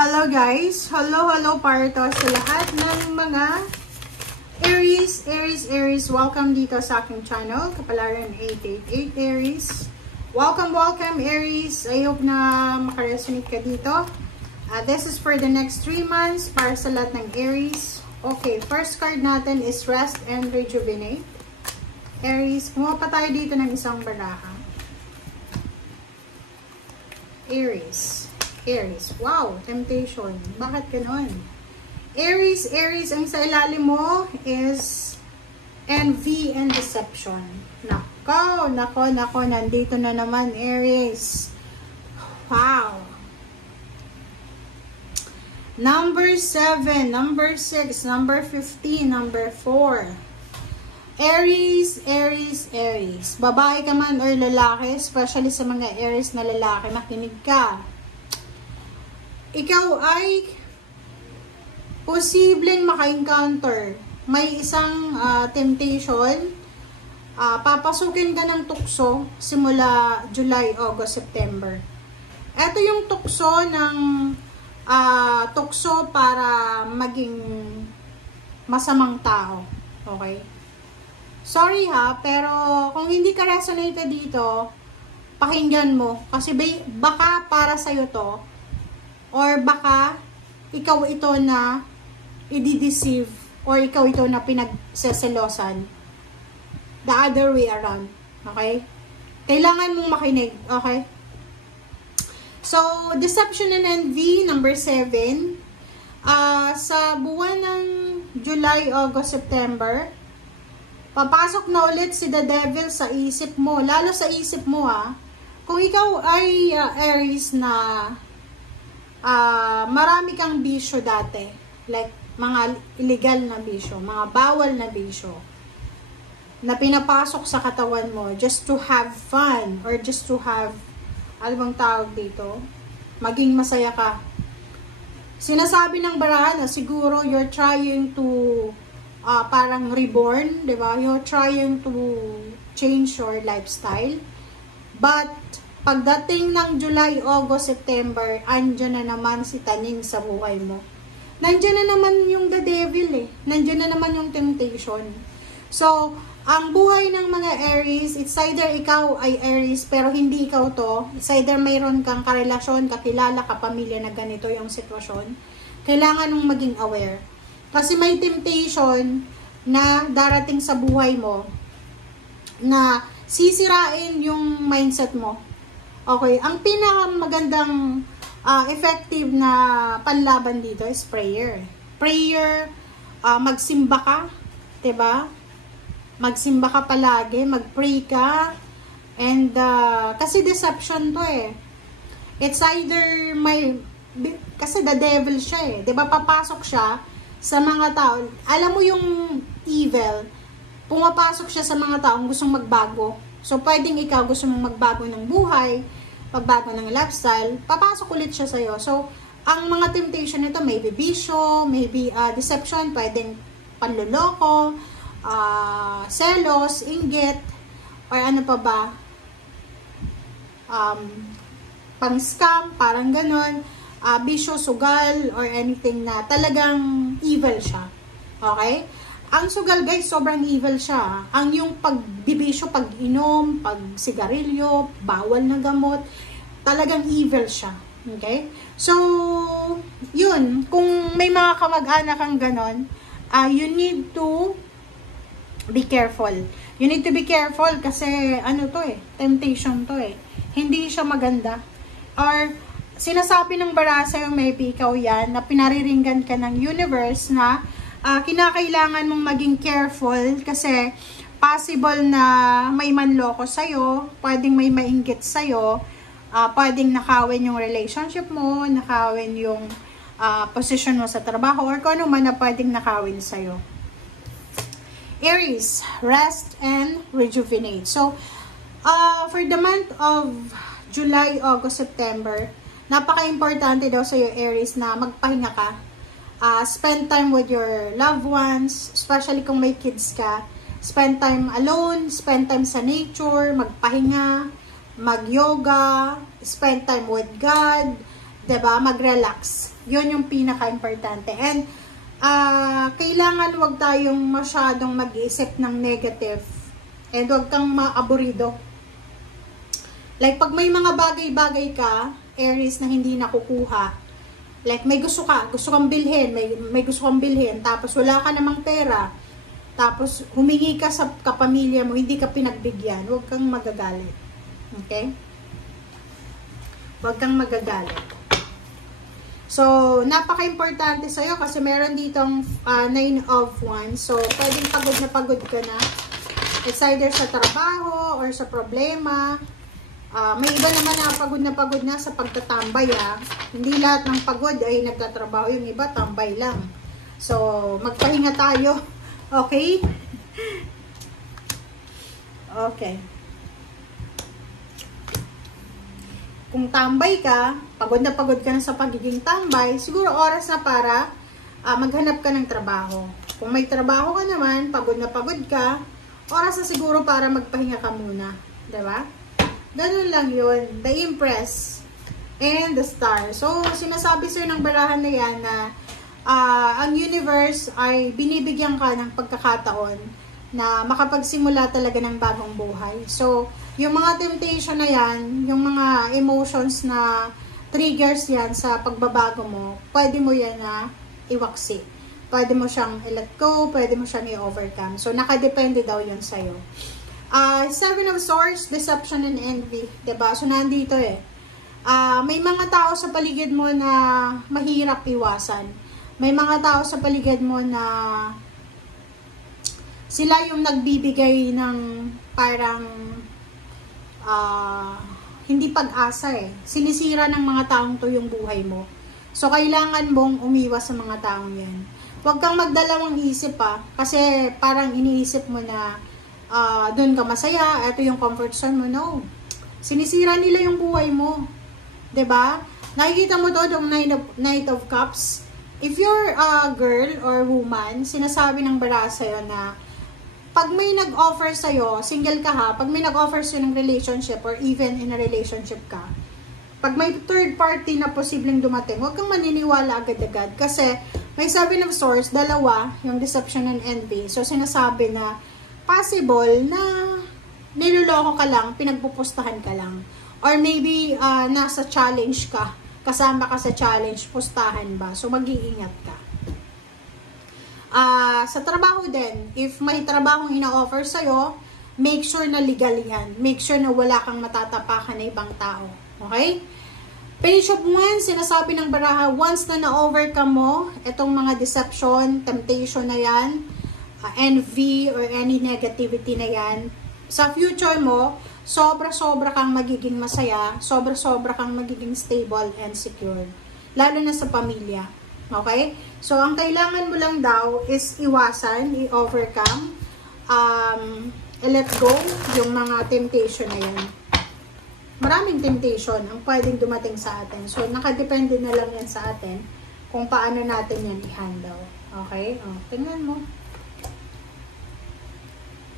Hello guys! Hello para to sa lahat ng mga Aries. Welcome dito sa aking channel, Kapalaran 888 Aries. Welcome Aries. I hope na makaresonate ka dito. This is for the next 3 months para sa lahat ng Aries. Okay, first card natin is Rest and Rejuvenate. Aries, kumuha pa tayo dito ng isang baraha. Aries. Wow, temptation. Bakit ganon? Aries, ang sa ilalim mo is envy and deception. Nako. Nandito na naman, Aries. Wow. Number 7, number 6, number 15, number 4. Aries. Babae ka man or lalaki, especially sa mga Aries na lalaki, makinig ka. Ikaw ay posibleng maka-encounter. May isang temptation. Papasukin ka ng tukso simula July, August, September. Ito yung tukso ng tukso para maging masamang tao. Okay? Sorry pero kung hindi ka resonate dito, pakinggan mo. Kasi baka para sa'yo to. Or baka ikaw ito na i-deceive or ikaw ito na pinagseselosan. The other way around. Okay? Kailangan mong makinig. Okay? So, deception and envy, number 7. Sa buwan ng July, August, September, papasok na ulit si the devil sa isip mo. Lalo sa isip mo Kung ikaw ay Aries na marami kang bisyo dati, like mga illegal na bisyo, mga bawal na bisyo na pinapasok sa katawan mo just to have fun or just to have, ano bang tawag dito, maging masaya ka. Sinasabi ng barahan na siguro you're trying to parang reborn, diba? You're trying to change your lifestyle, but pagdating ng July, August, September, andyan na naman si taning sa buhay mo. Nandyan na naman yung the devil Nandyan na naman yung temptation. So, ang buhay ng mga Aries, it's either ikaw ay Aries pero hindi ikaw to. It's either mayroon kang karelasyon, kakilala, kapamilya na ganito yung sitwasyon. Kailangan mong maging aware. Kasi may temptation na darating sa buhay mo na sisirain yung mindset mo. Okay, ang pinakamagandang effective na panlaban dito is prayer. Prayer, magsimba ka, 'di ba? Magsimba ka palagi, magpray ka, and kasi deception 'to It's either kasi the devil siya 'di ba? Papasok siya sa mga tao. Alam mo yung evil, pumapasok siya sa mga taong gustong magbago. So, pwedeng ikaw gusto mong magbago ng buhay, magbago ng lifestyle, papasok ulit siya sa'yo. So, ang mga temptation nito, maybe bisyo, maybe deception, pwedeng panloloko, selos, inggit, or ano pa ba, pang-scam, parang ganon, bisyo, sugal, or anything na talagang evil siya. Okay? Ang sugal guys, sobrang evil siya. Ang yung pagbibisyo, pag-inom, pag-sigarilyo, bawal na gamot, talagang evil siya. Okay? So, yun. Kung may mga kamag-anak kang ganon, you need to be careful. You need to be careful kasi ano to temptation to Hindi siya maganda. Or, sinasabi ng barasa yung maybe ikaw yan, na pinariringgan ka ng universe na kinakailangan mong maging careful kasi possible na may manloko sa'yo, pwedeng may mainggit sa'yo, pwedeng nakawin yung relationship mo, nakawin yung position mo sa trabaho, or kung ano man na pwedeng nakawin sa'yo. Aries, rest and rejuvenate. So, for the month of July, August, September, napaka-importante daw sa'yo, Aries, na magpahinga ka. Spend time with your loved ones, especially kung may kids ka. Spend time alone, spend time sa nature, magpahinga, mag-yoga, spend time with God, 'Diba? Mag-relax. Yun yung pinaka-importante. And, kailangan wag tayong masyadong mag-iisip ng negative. And wag kang maaburido. Like, pag may mga bagay-bagay ka, Aries, na hindi nakukuha, like, may gusto kang bilhin, may gusto kang bilhin, tapos wala ka namang pera, tapos humingi ka sa kapamilya mo, hindi ka pinagbigyan, huwag kang magagalit. Okay? Huwag kang magagalit. So, napaka-importante sa'yo kasi meron ditong 9 of Wands. So, pwedeng pagod na pagod ka na. It's either sa trabaho or sa problema. May iba naman na pagod na sa pagtatambay, ha. Hindi lahat ng pagod ay nagtatrabaho. Yung iba, tambay lang. So, magpahinga tayo. Okay? Okay. Kung tambay ka, pagod ka na sa pagiging tambay, siguro oras na para maghanap ka ng trabaho. Kung may trabaho ka naman, pagod ka, oras na siguro para magpahinga ka muna. Diba? Ganun lang yun. The Empress and the Star. So, sinasabi sa'yo ng barahan na yan na ang universe ay binibigyan ka ng pagkakataon na makapagsimula talaga ng bagong buhay. So, yung mga temptation na yan, yung mga emotions na triggers yan sa pagbabago mo, pwede mo yan na iwaksi. Pwede mo siyang i-let go, pwede mo siyang i-overcome. So, nakadepende daw yun sa'yo. 7 of Swords, Deception and Envy. Diba? So, nandito eh. May mga tao sa paligid mo na mahirap iwasan. May mga tao sa paligid mo na sila yung nagbibigay ng parang hindi pag-asa eh. Sinisira ng mga taong to yung buhay mo. So, kailangan mong umiwas sa mga taong yan. Huwag kang magdalawang isip kasi parang iniisip mo na doon ka masaya, ito yung comfort zone mo. No. Sinisira nila yung buhay mo. 'Di ba? Nakikita mo to, yung Knight of Cups. If you're a girl or woman, sinasabi ng baraha sa'yo na pag may nag-offer sa'yo, single ka ha, pag may nag-offer sa'yo ng relationship or even in a relationship ka, pag may third party na posibleng dumating, huwag kang maniniwala agad-agad kasi may 7 of Swords, dalawa, yung Deception and Envy. So, sinasabi na possible na niloloko ka lang, pinagpupustahan ka lang. Or maybe, nasa challenge ka, kasama ka sa challenge, pustahan ba? So, mag-iingat ka. Sa trabaho din, if may trabahong ina-offer sa'yo, make sure na legal yan. Make sure na wala kang matatapakan na ibang tao. Okay? Page of Wands, sinasabi ng baraha, once na na-overcome mo, itong mga deception, temptation na yan, envy, or any negativity na yan, sa future mo, sobra-sobra kang magiging masaya, sobra-sobra kang magiging stable and secure. Lalo na sa pamilya. Okay? So, ang kailangan mo lang daw is iwasan, i-overcome, let go yung mga temptation na yan. Maraming temptation ang pwedeng dumating sa atin. So, nakadepende na lang yan sa atin kung paano natin yan i-handle. Okay? O, tingnan mo.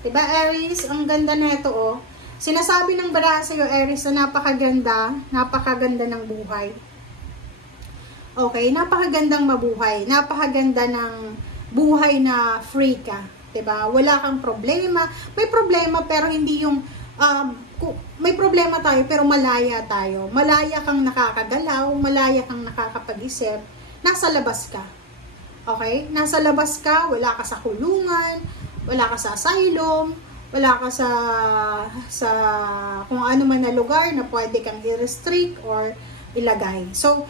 Diba, Aries? Ang ganda na ito, oh. Sinasabi ng baraha sa'yo, Aries, na napakaganda ng buhay. Okay, napakagandang mabuhay. Napakaganda ng buhay na free ka. Diba? Wala kang problema. May problema pero hindi yung may problema tayo pero malaya tayo. Malaya kang nakakagalaw, malaya kang nakakapag-isip. Nasa labas ka. Okay? Nasa labas ka, wala ka sa kulungan, wala ka sa asylum, wala ka sa kung ano man na lugar na pwede kang i-restrict or ilagay. So,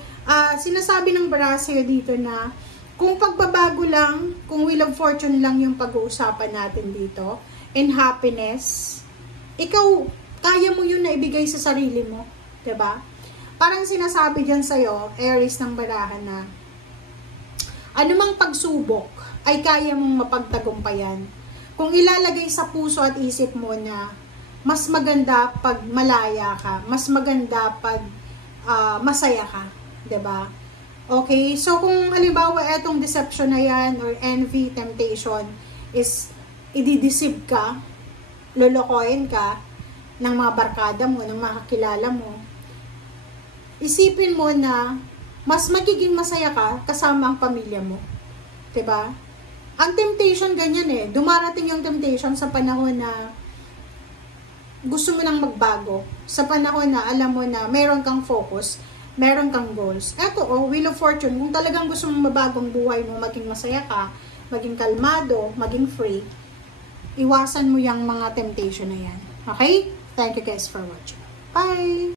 sinasabi ng baraha sa'yo dito na kung pagbabago lang, kung Wheel of Fortune lang yung pag-uusapan natin dito, and happiness, ikaw, kaya mo yun na ibigay sa sarili mo. Diba? Parang sinasabi dyan sa'yo, Aries ng baraha na, anumang pagsubok ay kaya mong mapagtagumpayan. Kung ilalagay sa puso at isip mo na mas maganda pag malaya ka, mas maganda pag masaya ka, 'di ba? Okay, so kung halimbawa etong deception na yan or envy, temptation is idideceive ka, lolokohin ka ng mga barkada mo, ng mga kakilala mo, isipin mo na mas magiging masaya ka kasama ang pamilya mo. 'Di ba? Ang temptation ganyan eh. Dumarating yung temptation sa panahon na gusto mo nang magbago. Sa panahon na alam mo na meron kang focus, meron kang goals. Eto, Wheel of Fortune, kung talagang gusto mong mabagong buhay mo, maging masaya ka, maging kalmado, maging free, iwasan mo yung mga temptation na yan. Okay? Thank you guys for watching. Bye!